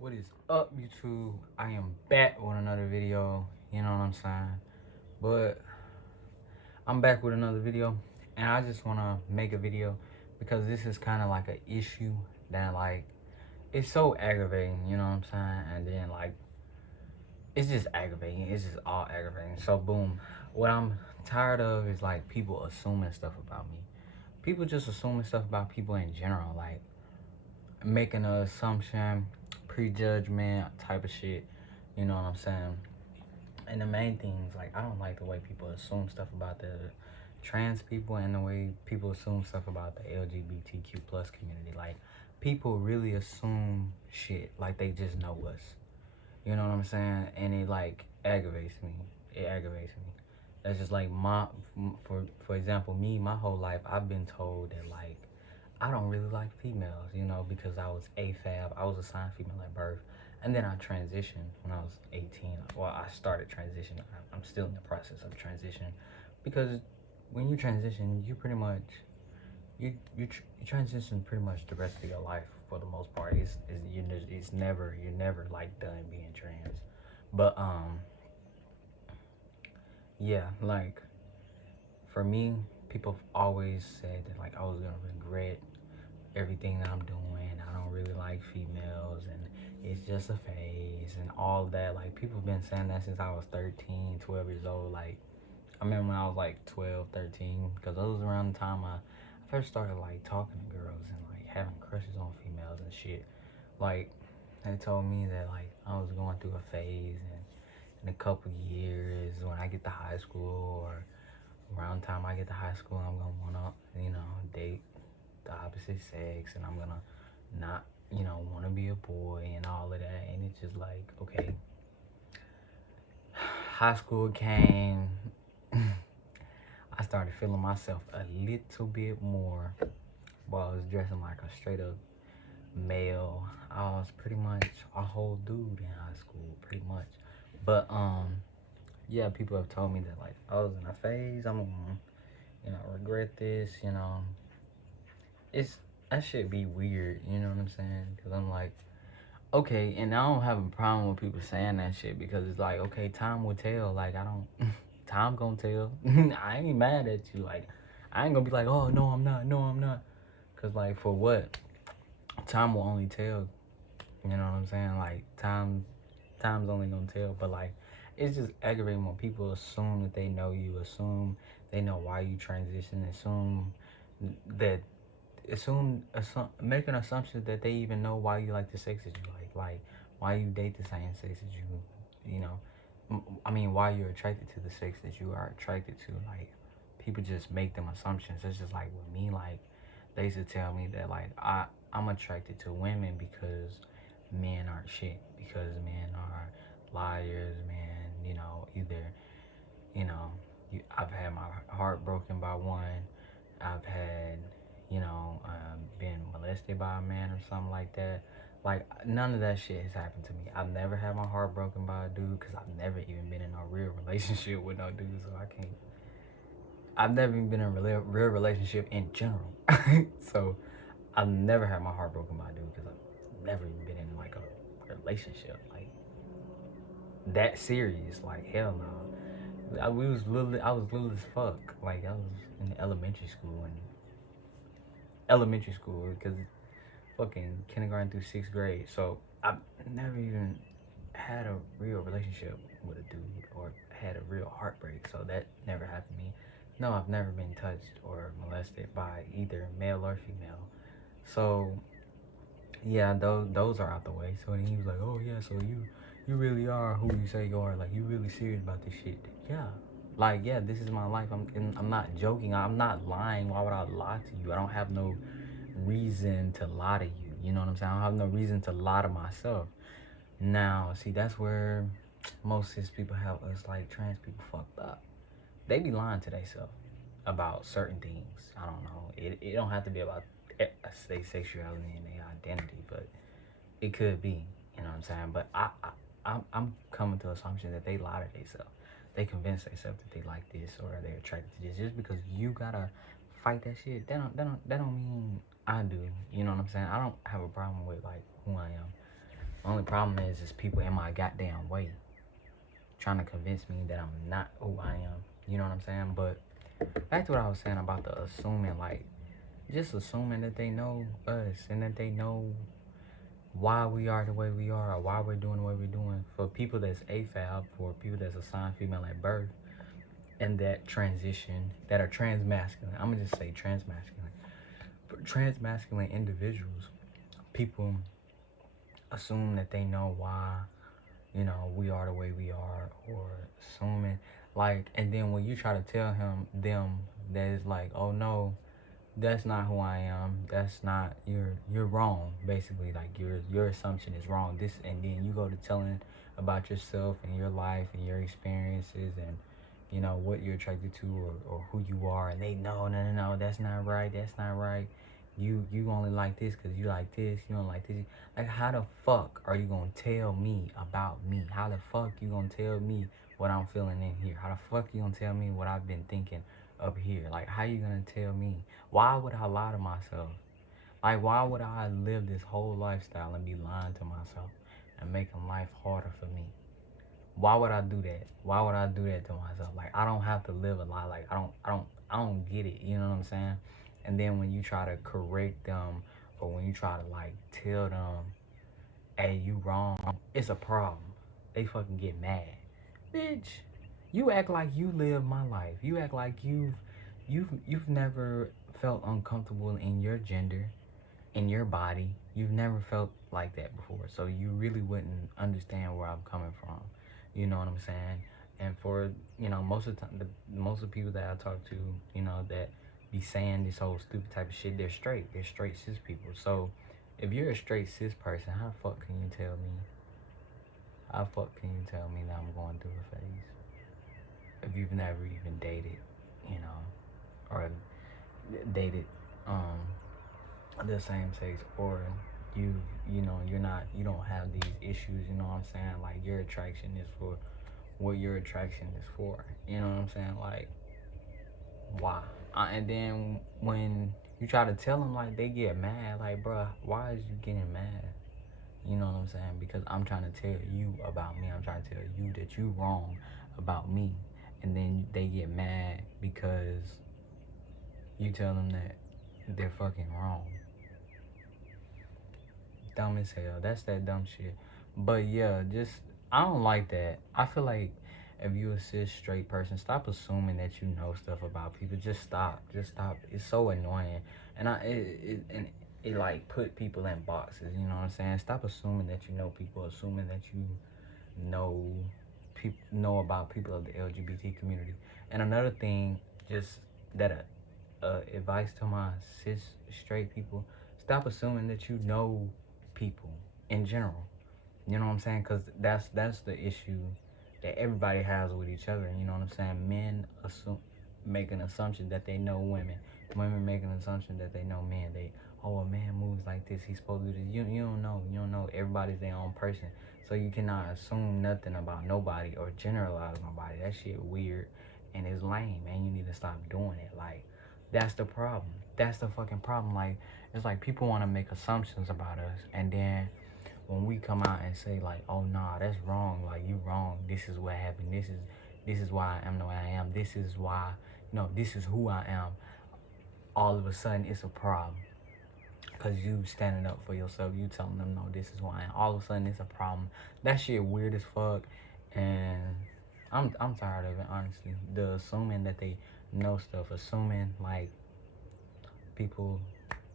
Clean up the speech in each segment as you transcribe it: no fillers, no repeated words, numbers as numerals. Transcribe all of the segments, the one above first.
What is up, YouTube? I am back with another video. You know what I'm saying? But I'm back with another video, and I just want to make a video because this is kind of like an issue that like it's so aggravating. You know what I'm saying? And then like it's just aggravating. It's just all aggravating. So boom, what I'm tired of is like people assuming stuff about me. People just assuming stuff about people in general, like making an assumption, prejudgment type of shit. You know what I'm saying? And the main thing is like I don't like the way people assume stuff about the trans people and the way people assume stuff about the LGBTQ plus community. Like people really assume shit like they just know us. You know what I'm saying? And it like aggravates me. It aggravates me. That's just like for example, me my whole life I've been told that like I don't really like females, you know, because I was AFAB. I was assigned female at birth. And then I transitioned when I was 18. Well, I started transitioning. I'm still in the process of transitioning. Because when you transition, you pretty much, you transition pretty much the rest of your life for the most part. You're never like done being trans. But, yeah, like, for me, people have always said that like I was gonna regret everything that I'm doing. I don't really like females and it's just a phase and all that. Like people have been saying that since I was 13, 12 years old. Like I remember when I was like 12, 13, because that was around the time I first started like talking to girls and like having crushes on females and shit. Like they told me that like I was going through a phase and in a couple years when I get to high school or around the time I get to high school I'm gonna wanna, date the opposite sex and I'm gonna not, want to be a boy and all of that. And it's just like, okay, high school came. I started feeling myself a little bit more while I was dressing like a straight up male. I was pretty much a whole dude in high school, pretty much. But yeah, people have told me that like I was in a phase. I'm gonna, regret this. It's that should be weird. You know what I'm saying? Because I'm like, okay, and I don't have a problem with people saying that shit because it's like, okay, time will tell. Like I don't, time gonna tell. I ain't mad at you. Like I ain't gonna be like, oh no, I'm not. No, I'm not. Cause like for what? Time will only tell. You know what I'm saying? Like time's only gonna tell. But like, it's just aggravating when people assume that they know you, assume they know why you transition, that make an assumption that they even know why you like the sex that you like why you date the same sex that you know, I mean, why you're attracted to the sex that you are attracted to. Like, people just make them assumptions. It's just like with me, like they used to tell me that like I'm attracted to women because men aren't shit, because men are liars, man. Either I've had my heart broken by one. I've had, been molested by a man or something like that. Like, none of that shit has happened to me. I've never had my heart broken by a dude because I've never even been in a real relationship with no dude, so I can't. I've never even been in a real relationship in general. So, I've never had my heart broken by a dude because I've never even been in, like, a relationship. Like, that serious. Like, hell no. I was little as fuck. Like I was in elementary school because fucking kindergarten through sixth grade. So I've never even had a real relationship with a dude or had a real heartbreak. So that never happened to me. No, I've never been touched or molested by either male or female. So yeah, those are out the way. So then he was like, "Oh yeah, so you really are who you say you are. Like you really serious about this shit." Yeah, like yeah, this is my life. I'm not joking. I'm not lying. Why would I lie to you? I don't have no reason to lie to you. You know what I'm saying? I don't have no reason to lie to myself. Now, see, that's where most cis people have us like trans people fucked up. They be lying to themselves about certain things. I don't know. It don't have to be about their sexuality and their identity, but it could be. You know what I'm saying? But I'm coming to the assumption that they lie to themselves. They convince themselves that they like this or they're attracted to this. Just because you gotta fight that shit, that don't mean I do. You know what I'm saying? I don't have a problem with like who I am. Only problem is people in my goddamn way trying to convince me that I'm not who I am. You know what I'm saying? But back to what I was saying about the assuming, like, just assuming that they know us and that they know why we are the way we are or why we're doing the way we're doing. For people that's AFAB, for people that's assigned female at birth, and that transition, that are transmasculine. I'm gonna just say transmasculine. For transmasculine individuals, people assume that they know why, you know, we are the way we are, or assuming like, and then when you try to tell them that it's like, oh no, that's not who I am. That's not, you're wrong. Basically, like your assumption is wrong. This, and then you go to telling about yourself and your life and your experiences and you know what you're attracted to or who you are, and they know no, that's not right. That's not right. You only like this because you like this. You don't like this. Like, how the fuck are you gonna tell me about me? How the fuck you gonna tell me what I'm feeling in here? How the fuck you gonna tell me what I've been thinking up here? Like, how you gonna tell me? Why would I lie to myself? Like, why would I live this whole lifestyle and be lying to myself and making life harder for me? Why would I do that? Why would I do that to myself? Like, I don't have to live a lie. Like, I don't get it. You know what I'm saying? And then when you try to correct them, or when you try to like tell them, "Hey, you wrong," it's a problem. They fucking get mad, bitch. You act like you live my life. You act like you've never felt uncomfortable in your gender, in your body. You've never felt like that before, so you really wouldn't understand where I'm coming from. You know what I'm saying? And for, you know, most of the time, most of the people that I talk to, you know, that be saying this whole stupid type of shit, they're straight. They're straight cis people. So if you're a straight cis person, how the fuck can you tell me? How the fuck can you tell me that I'm going through a phase if you've never even dated, you know, or dated um the same sex, or you you know, you don't have these issues, you know what I'm saying? Like, your attraction is for what your attraction is for, you know what I'm saying? Like, why? And then when you try to tell them, like, they get mad. Like, bruh, why is you getting mad? You know what I'm saying? Because I'm trying to tell you about me. I'm trying to tell you that you wrong about me. And then they get mad because you tell them that they're fucking wrong. Dumb as hell. That's that dumb shit. But yeah, just, I don't like that. I feel like if you a cis straight person, stop assuming that you know stuff about people. Just stop. Just stop. It's so annoying. And it like put people in boxes. You know what I'm saying? Stop assuming that you know people. Assuming that you know people, know about people of the LGBT community. And another thing, just that advice to my cis straight people: stop assuming that you know people in general. You know what I'm saying? Because that's the issue that everybody has with each other. You know what I'm saying? Men make an assumption that they know women. Women make an assumption that they know men. Oh, a man moves like this, he's supposed to do this. You don't know. You don't know. Everybody's their own person. So you cannot assume nothing about nobody or generalize nobody. That shit weird and it's lame, man. You need to stop doing it. Like, that's the problem. That's the fucking problem. Like, it's like people want to make assumptions about us, and then when we come out and say like, oh nah, that's wrong, like, you wrong, this is what happened, this is why I am the way I am, this is why, no, this is who I am, all of a sudden it's a problem. Because you standing up for yourself, you telling them, no, this is who I am, all of a sudden it's a problem. That shit weird as fuck. And I'm tired of it, honestly. The assuming that they know stuff, assuming like people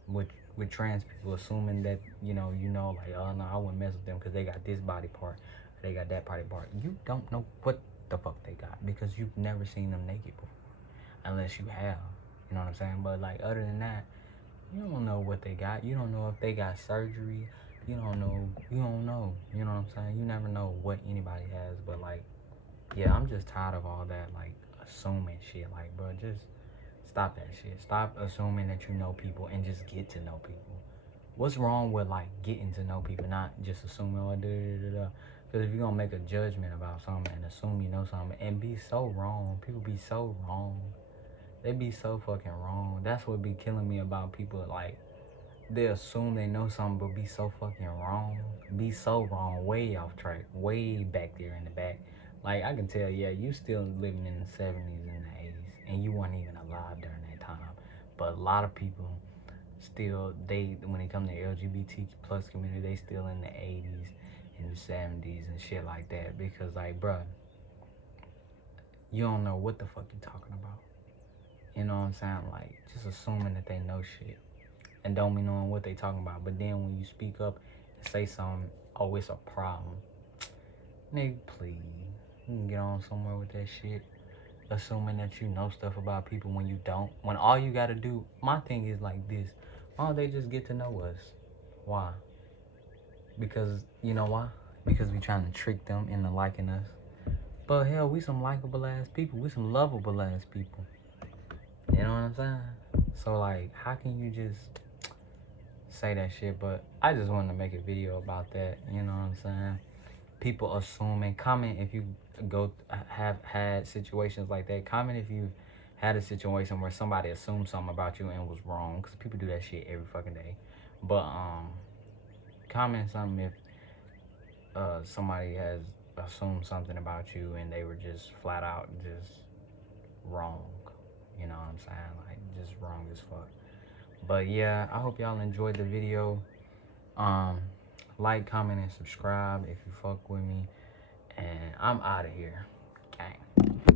with trans people, assuming that you know, like, oh no, I wouldn't mess with them because they got this body part, they got that body part. You don't know what the fuck they got because you've never seen them naked before, unless you have. You know what I'm saying? But like, other than that, you don't know what they got. You don't know if they got surgery. You don't know. You don't know. You know what I'm saying? You never know what anybody has. But like, yeah, I'm just tired of all that like assuming shit. Like, bro, just stop that shit. Stop assuming that you know people and just get to know people. What's wrong with like getting to know people, not just assuming, oh, da da da da? Because if you're gonna make a judgment about something and assume you know something and be so wrong, people be so wrong. They be so fucking wrong. That's what be killing me about people. Like, they assume they know something but be so fucking wrong. Be so wrong, way off track, way back there in the back. Like I can tell, yeah, you still living in the 70s and the 80s, and you weren't even alive during that time. But a lot of people still, they when it comes to LGBT plus community, they still in the 80s and the 70s and shit like that. Because like, bruh, you don't know what the fuck you talking about. You know what I'm saying? Like, just assuming that they know shit and don't be knowing what they talking about. But then when you speak up and say something, oh, it's a problem. Nigga, please. You can get on somewhere with that shit. Assuming that you know stuff about people when you don't. When all you gotta do, my thing is like this. Why don't they just get to know us? Why? Because, you know why? Because we trying to trick them into liking us. But hell, we some likable ass people. We some lovable ass people. You know what I'm saying? So like, how can you just say that shit? But I just wanted to make a video about that. You know what I'm saying? People assuming. Comment if you have had situations like that. Comment if you had a situation where somebody assumed something about you and was wrong, because people do that shit every fucking day. But comment something if somebody has assumed something about you and they were just flat out just wrong. You know what I'm saying? Like, just wrong as fuck. But yeah, I hope y'all enjoyed the video. Like, comment, and subscribe if you fuck with me. And I'm out of here.